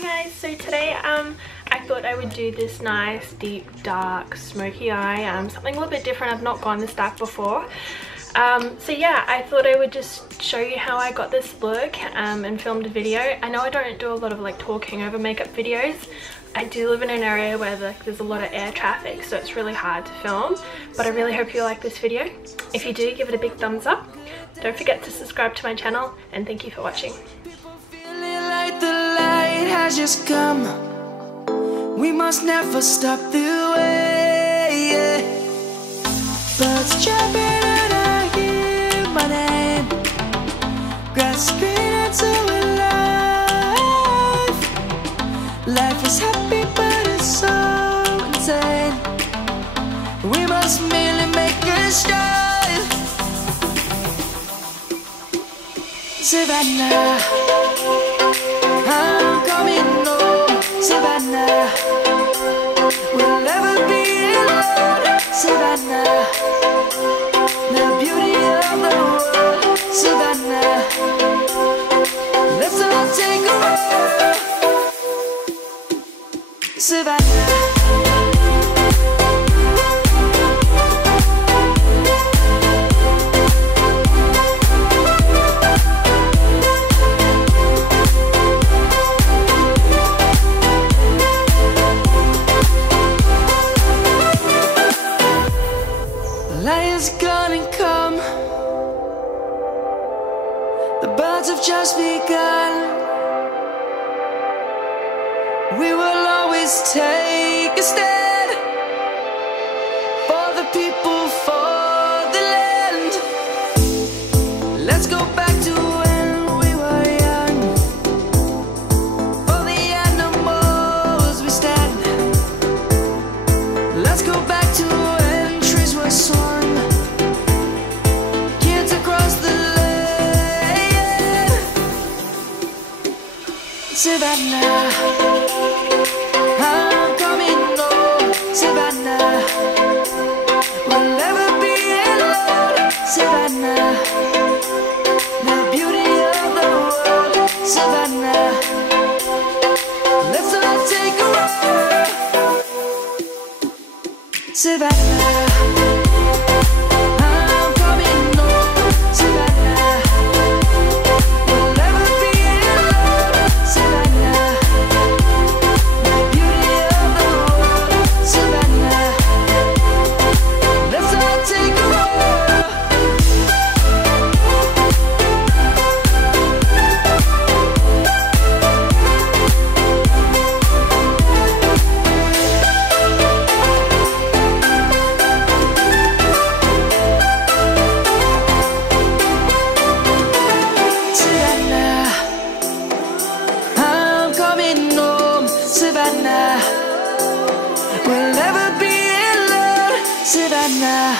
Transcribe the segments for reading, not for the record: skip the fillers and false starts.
Hi guys, so today I thought I would do this nice deep dark smoky eye, something a little bit different. I've not gone this dark before. So yeah, I thought I would just show you how I got this look and filmed a video. I know I don't do a lot of like talking over makeup videos. I do live in an area where there's a lot of air traffic, so it's really hard to film, but I really hope you like this video. If you do, give it a big thumbs up. Don't forget to subscribe to my channel, and thank you for watching. Like the light has just come, we must never stop the way, yeah. Birds chirping and I hear my name, grasping into life. Life is happy but it's so insane. We must merely make a start. Savannah, I'm coming home, Savannah. We'll never be alone, Savannah. The beauty of the world, Savannah. Let's all take a walk, Savannah. Lion's gonna come. The birds have just begun. We will always take a stand for the people, for the land. Let's go back to when we were young. For the animals we stand. Let's go back to when trees were swung. Kids across the land. Savannah, I'm coming home, Savannah. We'll never be alone, Savannah. The beauty of the world, Savannah. Let's all take a walk, Savannah. I'm coming home, Savannah. We'll never be alone, Savannah. The beauty of the world, Savannah. Let's all take a walk. Savannah, I'm coming home, Savannah. We'll never be alone, Savannah.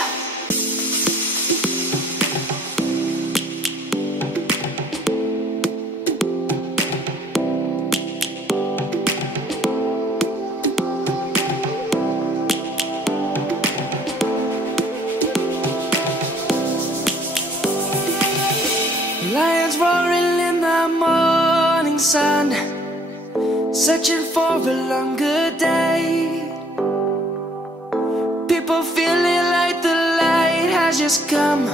Lions roaring in the morning sun, searching for a longer day. People feeling like the light has just come.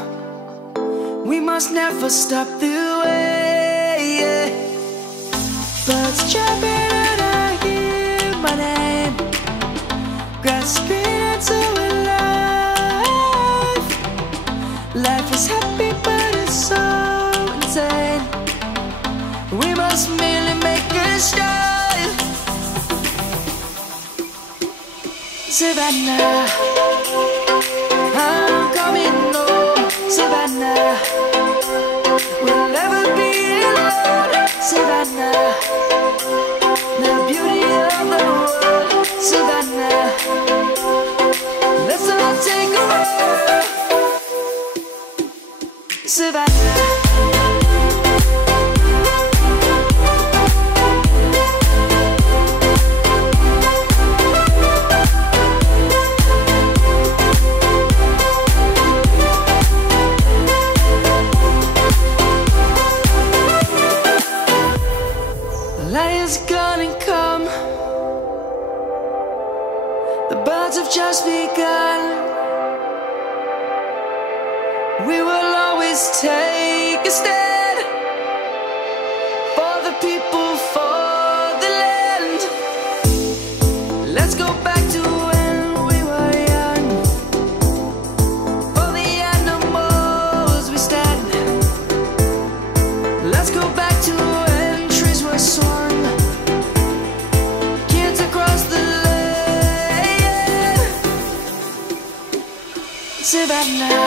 We must never stop the way, yeah. Birds chirping and I hear my name, grasping into life. Life is happy but it's so insane. We must merely make a start. Savannah, I'm coming home, Savannah. We'll never be alone, Savannah. The beauty of the world, Savannah. Let's all take a walk, Savannah. gonna come. The birds have just begun. We will always take a stand for the people, for the land. Let's go back to when we were young. For the animals we stand. Let's go back to when trees were swung. Kids across the land. Savannah.